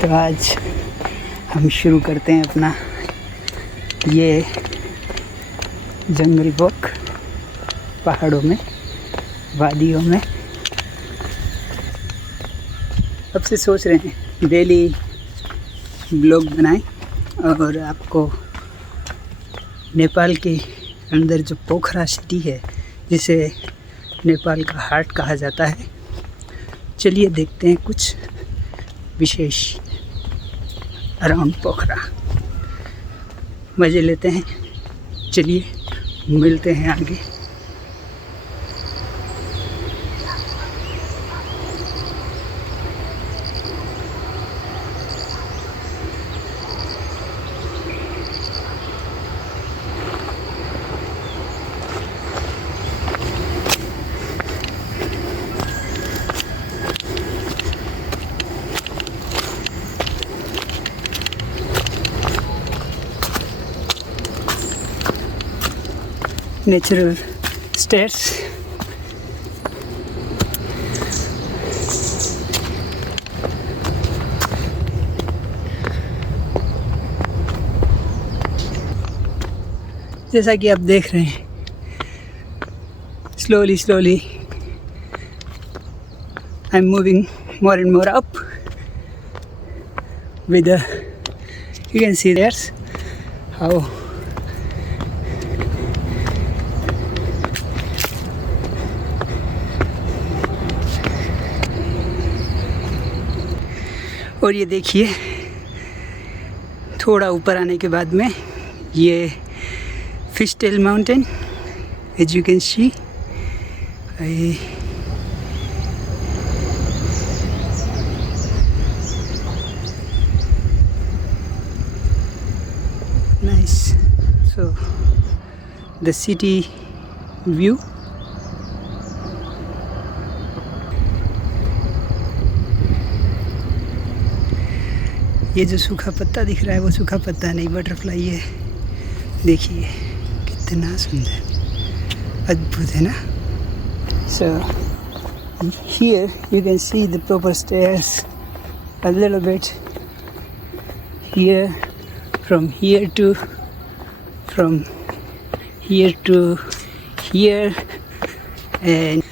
तो आज हम शुरू करते हैं अपना ये जंगल वॉक पहाड़ों में, वादियों में। अब से सोच रहे हैं डेली ब्लॉग बनाएं और आपको नेपाल के अंदर जो पोखरा सिटी है, जिसे नेपाल का हार्ट कहा जाता है, चलिए देखते हैं कुछ विशेष अराउंड पोखरा, मज़े लेते हैं। चलिए मिलते हैं आगे। नेचुरल स्टेयर्स, जैसा कि आप देख रहे हैं, slowly I'm moving more and more up with the, you can see there's how और ये देखिए थोड़ा ऊपर आने के बाद में ये fish tail mountain, as you can see. Nice. So the city view. ये जो सूखा पत्ता दिख रहा है वो सूखा पत्ता नहीं, बटरफ्लाई है। देखिए कितना सुंदर, अद्भुत है ना। So here you can see the proper stairs a little bit here, from here to here, and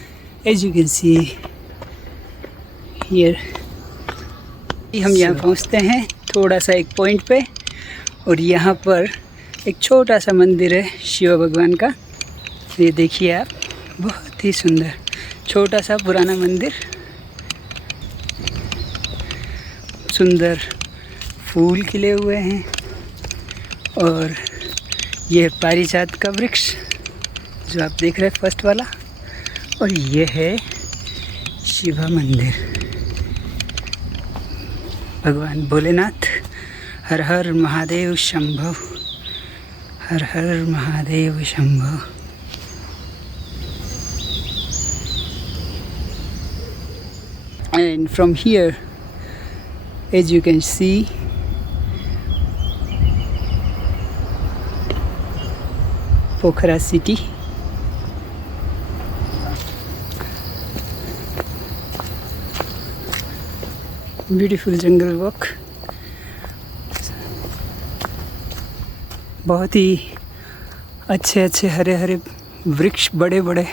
as you can see here हम यहाँ पहुँचते हैं थोड़ा सा एक पॉइंट पे, और यहाँ पर एक छोटा सा मंदिर है शिव भगवान का। ये देखिए आप, बहुत ही सुंदर छोटा सा पुराना मंदिर, सुंदर फूल खिले हुए हैं, और ये पारिजात का वृक्ष जो आप देख रहे हैं फर्स्ट वाला, और ये है शिव मंदिर, भगवान भोलेनाथ। हर हर महादेव शंभो, हर हर Mahadev Shambho. And from here, as you can see, Pokhara city. Beautiful jungle walk. बहुत ही अच्छे हरे हरे वृक्ष, बड़े बड़े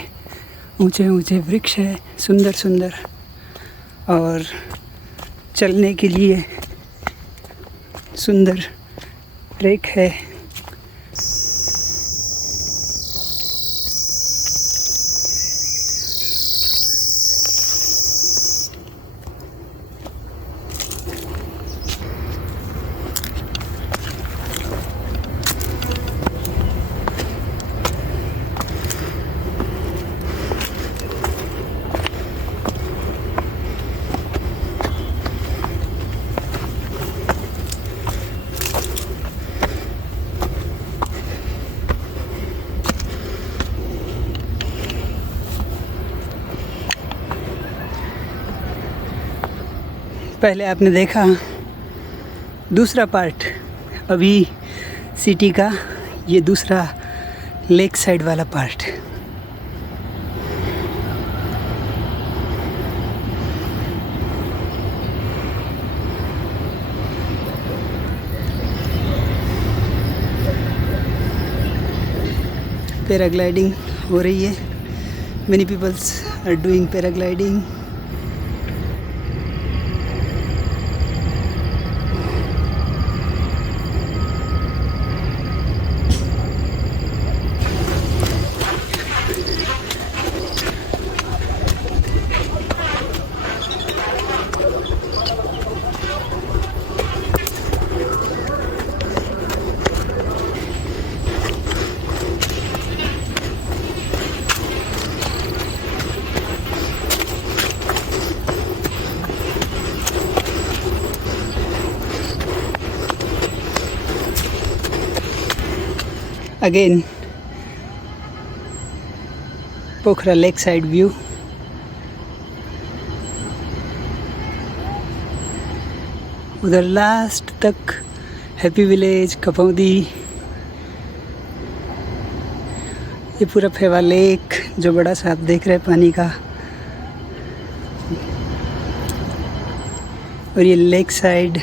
ऊंचे वृक्ष है, सुंदर, और चलने के लिए सुंदर ट्रैक है। पहले आपने देखा दूसरा पार्ट, अभी सिटी का ये दूसरा लेक साइड वाला पार्ट। पैराग्लाइडिंग हो रही है. Many peoples are doing paragliding. Again, Pokhara lakeside view. उधर लास्ट तक हैप्पी विलेज, कपौदी, ये पूरा फेवा लेक जो बड़ा सा आप देख रहे हैं पानी का, और ये लेक साइड.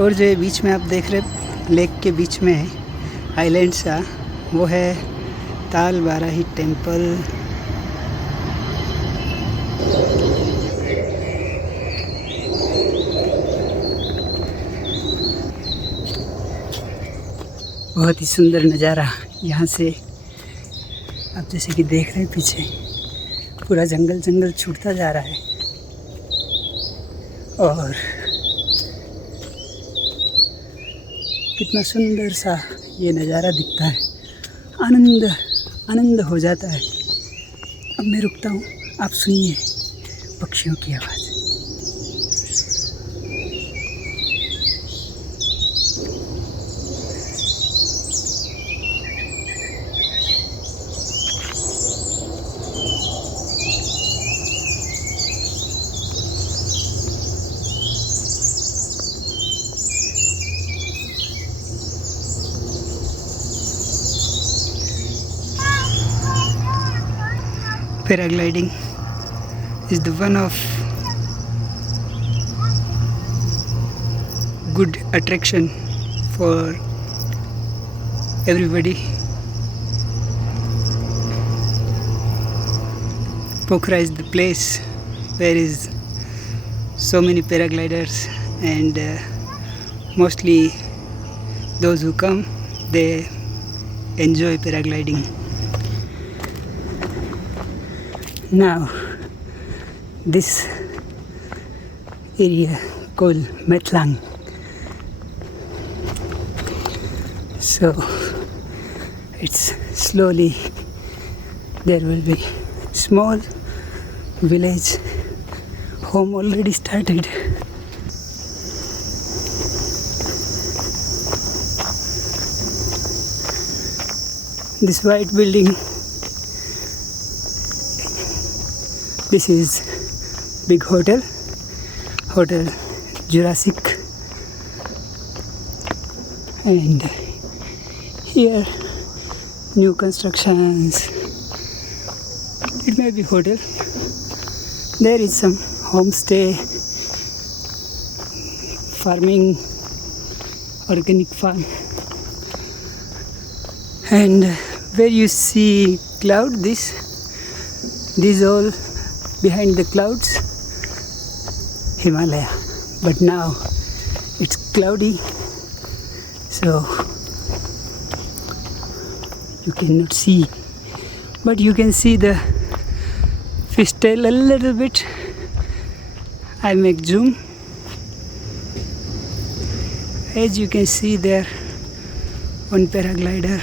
और जो बीच में आप देख रहे लेक के बीच में आइलैंड सा, वो है ताल बाराही टेम्पल. बहुत ही सुंदर नज़ारा यहाँ से आप जैसे कि देख रहे हैं पीछे पूरा जंगल जंगल छूटता जा रहा है और कितना सुंदर सा ये नज़ारा दिखता है. आनंद आनंद हो जाता है. अब मैं रुकता हूँ, आप सुनिए पक्षियों की आवाज़. Paragliding is the one of good attraction for everybody. Pokhara is the place where is so many paragliders, and mostly those who come, they enjoy paragliding. Now this area called Metlang, so it's slowly there will be small village home already started. This white building, this is big hotel Jurassic, and here new constructions. It may be hotel. There is some homestay, farming, organic farm, and where you see cloud, these all behind the clouds, Himalaya. But now it's cloudy, so you cannot see, but you can see the fish tail a little bit. I make zoom. As you can see there, one paraglider.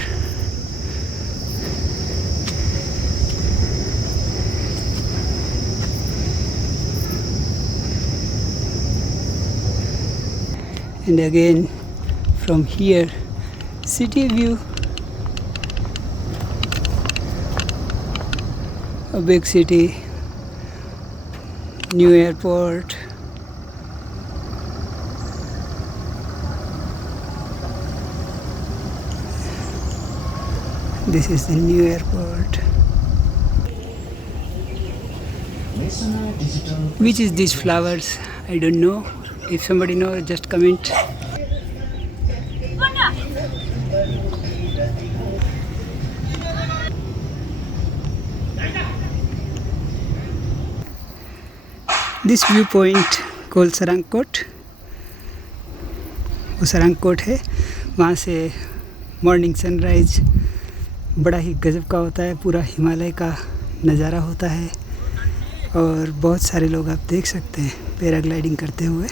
And again from here, city view, a big city, new airport. This is the new airport. Which is these flowers? I don't know. If somebody knows, just comment. This viewpoint called सरंगकोट, वो सरंगकोट है। वहाँ से morning sunrise बड़ा ही गजब का होता है, पूरा हिमालय का नज़ारा होता है और बहुत सारे लोग आप देख सकते हैं पैराग्लाइडिंग करते हुए।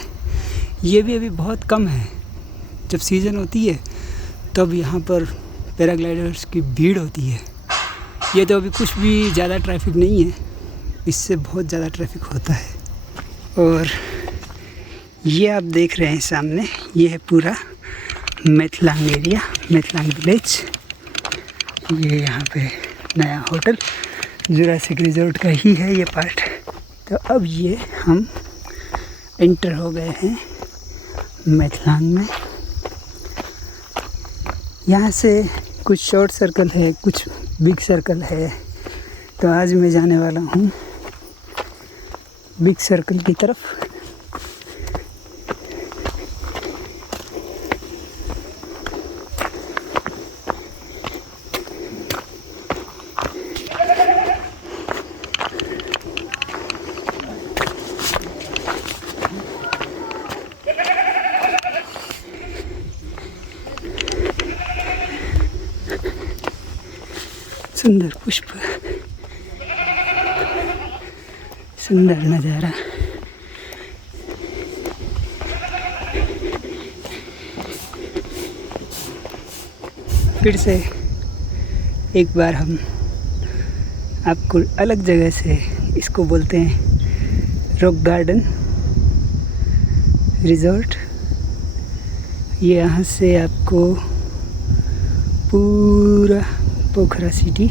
ये भी अभी बहुत कम है, जब सीज़न होती है तब यहाँ पर पैराग्लाइडर्स की भीड़ होती है। ये तो अभी कुछ भी ज़्यादा ट्रैफिक नहीं है, इससे बहुत ज़्यादा ट्रैफिक होता है। और ये आप देख रहे हैं सामने, ये है पूरा मेथलांग एरिया, मेथलांग विलेज। ये यहाँ पे नया होटल जुरासिक रिजॉर्ट का ही है ये पार्ट। तो अब ये हम एंटर हो गए हैं मेथलांग में। यहाँ से कुछ शॉर्ट सर्कल है, कुछ बिग सर्कल है। तो आज मैं जाने वाला हूँ बिग सर्कल की तरफ। सुंदर पुष्प, सुंदर नज़ारा। फिर से एक बार हम आपको अलग जगह से, इसको बोलते हैं रॉक गार्डन रिजॉर्ट। ये यहाँ से आपको पूरा पोखरा सिटी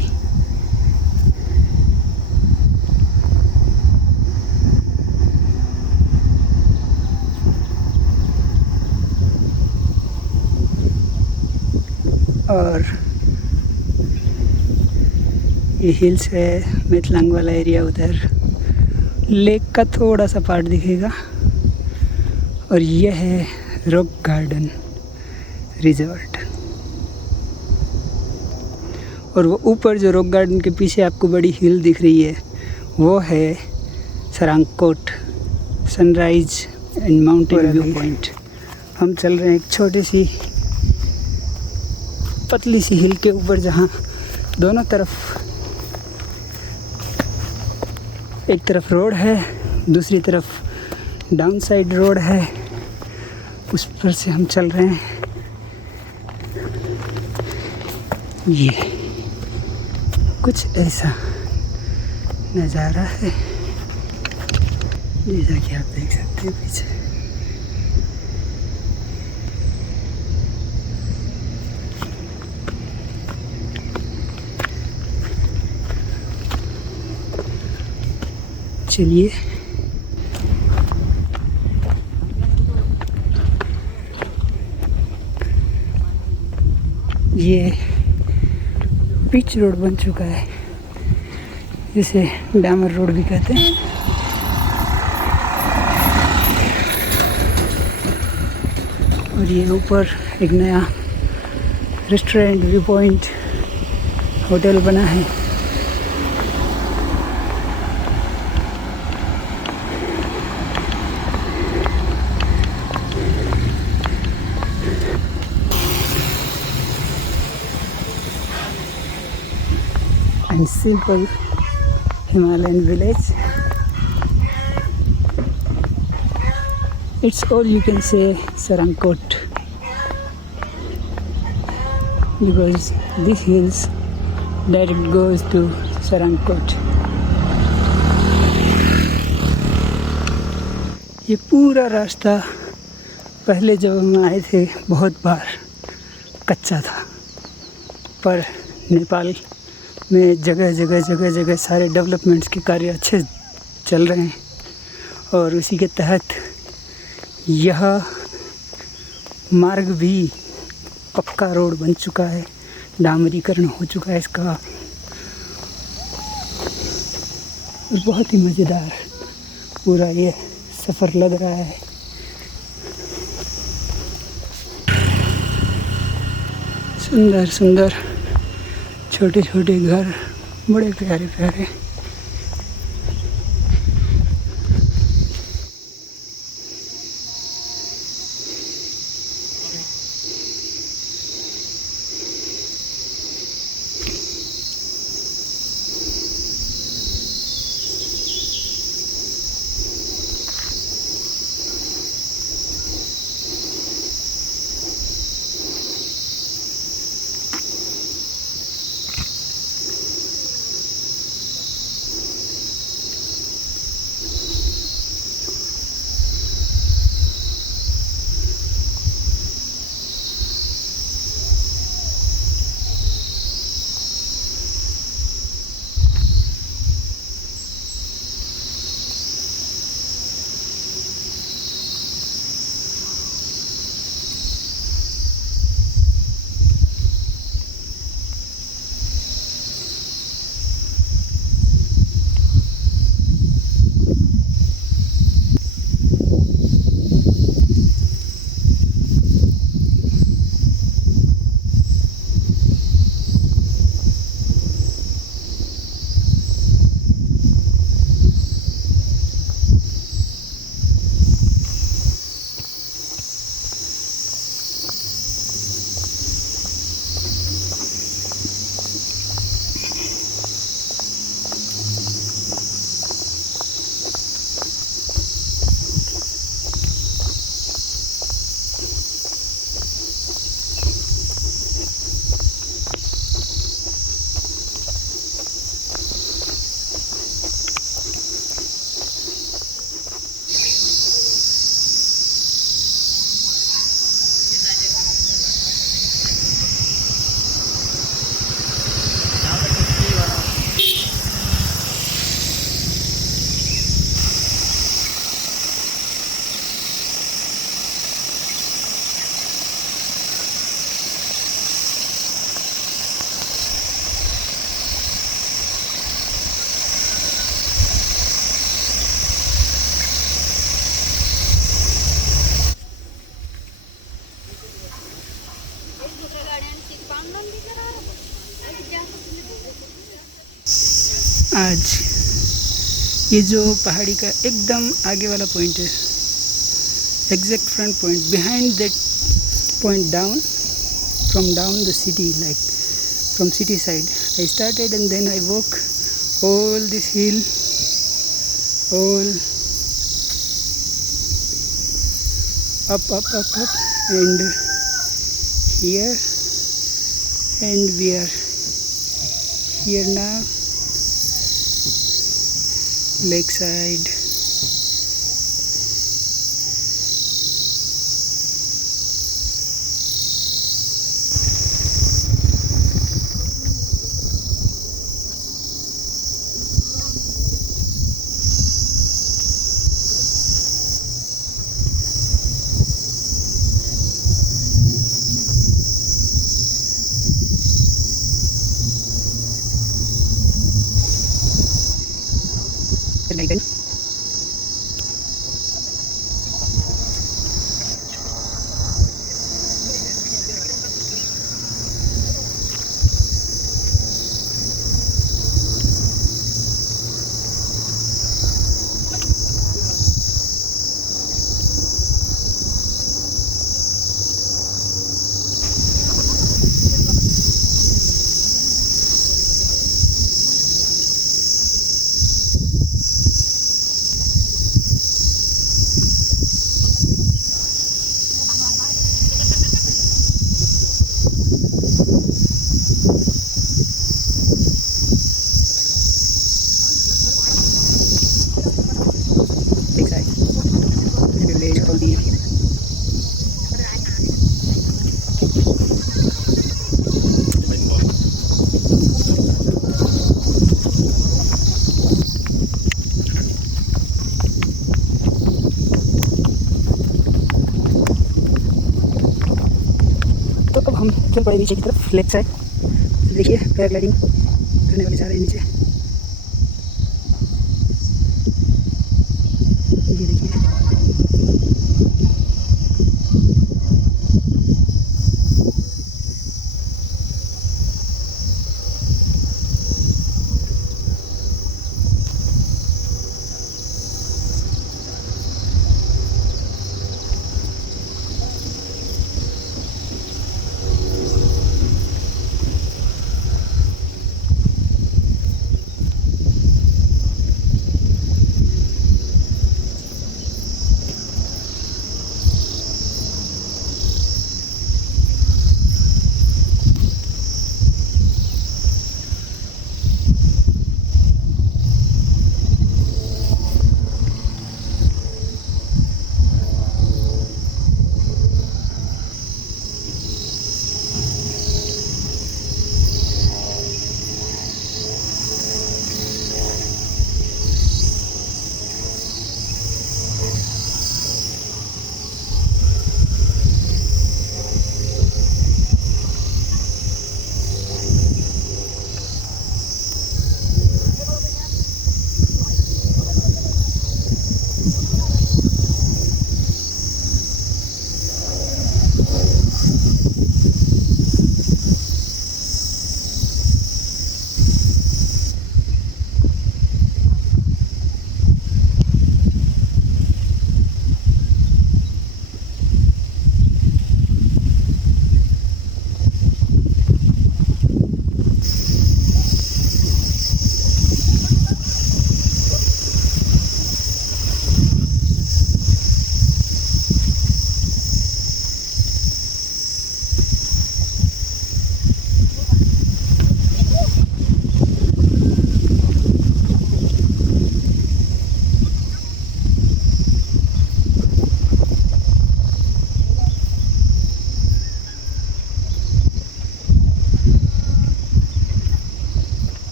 और ये हिल्स है, मेथलांग वाला एरिया उधर, लेक का थोड़ा सा पार्ट दिखेगा। और यह है रॉक गार्डन रिजॉर्ट। और वो ऊपर जो रॉक गार्डन के पीछे आपको बड़ी हिल दिख रही है, वो है Sarangkot sunrise and mountain view point. हम चल रहे हैं एक छोटी सी पतली सी हिल के ऊपर, जहाँ दोनों तरफ, एक तरफ रोड है, दूसरी तरफ डाउन साइड रोड है, उस पर से हम चल रहे हैं। ये कुछ ऐसा नज़ारा है जैसा कि आप देख सकते हैं पीछे। चलिए ये पिच रोड बन चुका है, जिसे डामर रोड भी कहते हैं। और ये ऊपर एक नया रेस्टोरेंट, व्यू पॉइंट, होटल बना है। And simple Himalayan village. It's all you can say Sarangkot, because these hills direct goes to Sarangkot. ये पूरा रास्ता पहले जब हम आए थे बहुत बार कच्चा था, पर नेपाल में जगह जगह सारे डेवलपमेंट्स के कार्य अच्छे चल रहे हैं। और उसी के तहत यह मार्ग भी पक्का रोड बन चुका है, डामरीकरण हो चुका है इसका। बहुत ही मज़ेदार पूरा ये सफ़र लग रहा है। सुंदर सुंदर छोटे छोटे घर, बड़े प्यारे प्यारे। आज ये जो पहाड़ी का एकदम आगे वाला पॉइंट है, exact front point, behind that point down, from down the city, like from city side I started, and then I walk all this hill, all up, and here, and we are here now, lakeside. Paragliding. तो अब हम चल पड़े नीचे की तरफ, left side. देखिए पैराग्लाइडिंग करने वाले जा रहे हैं नीचे, ये देखिए।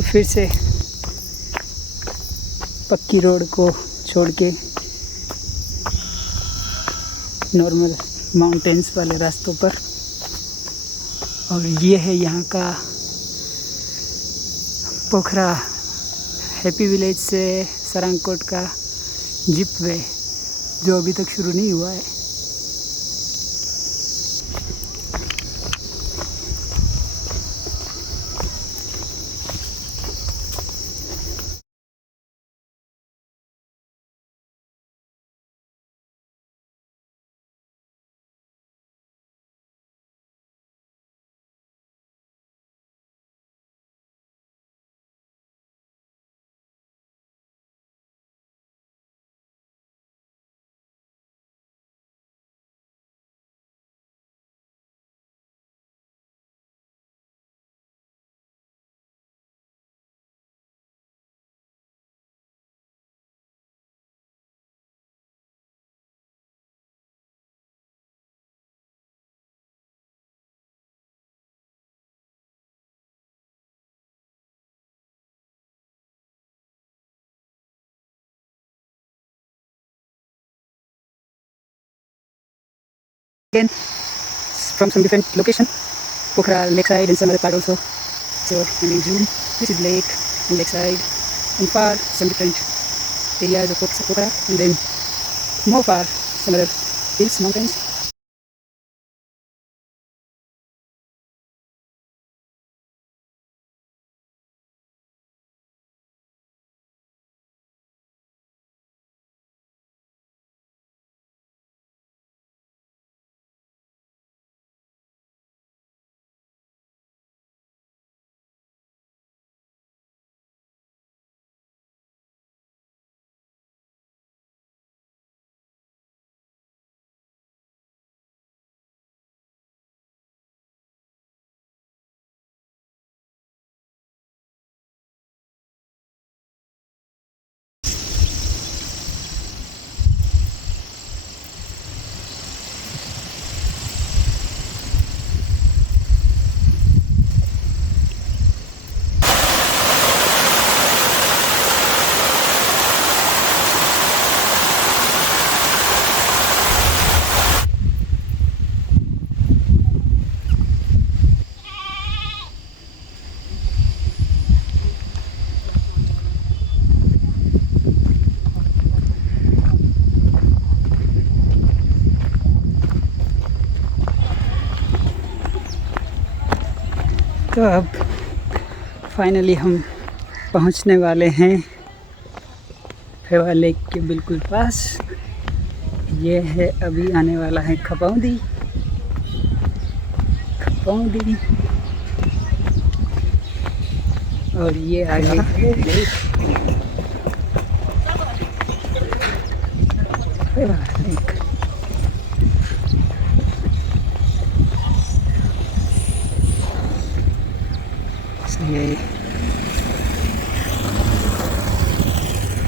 तो फिर से पक्की रोड को छोड़ के नॉर्मल माउंटेन्स वाले रास्तों पर। और ये है यहाँ का पोखरा हैप्पी विलेज से सरांगकोट का जिप वे, जो अभी तक शुरू नहीं हुआ है। Again, from some different location, Pokhara lakeside and some other part also. So I'm in June. This is lake and lakeside, and far some different areas of Pokhara, and then more far some other hills, mountains. तो अब फाइनली हम पहुंचने वाले हैं फेवा लेक के बिल्कुल पास। ये है, अभी आने वाला है खपौंदी। और ये आगे है फेवा लेक। ये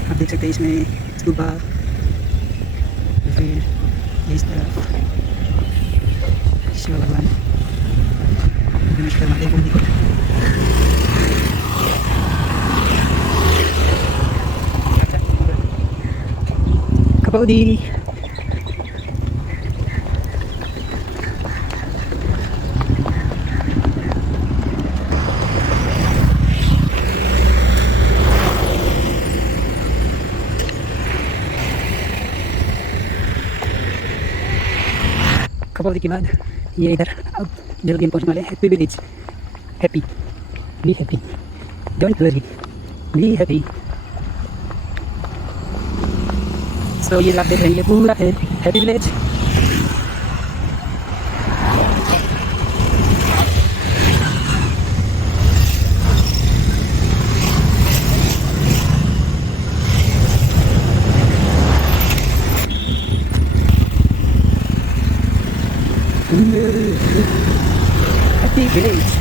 आप देख सकते हैं, इसमें स्कूबा, फिर इस तरफ शिव भगवान खपौदी। खपौदी के बाद ये इधर अब जल्दी हम पहुंचने वाले हैं happy village. Happy, be happy, don't worry, be happy. So ये आप देख रहे हैं, ये पूरा है हैप्पी विलेज। Happy village.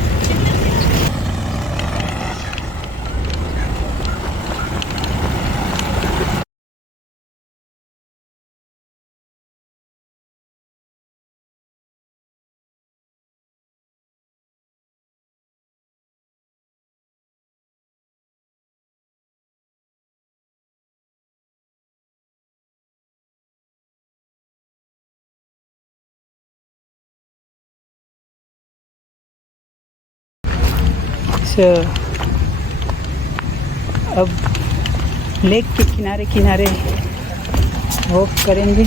अब लेक के किनारे किनारे वॉक करेंगे।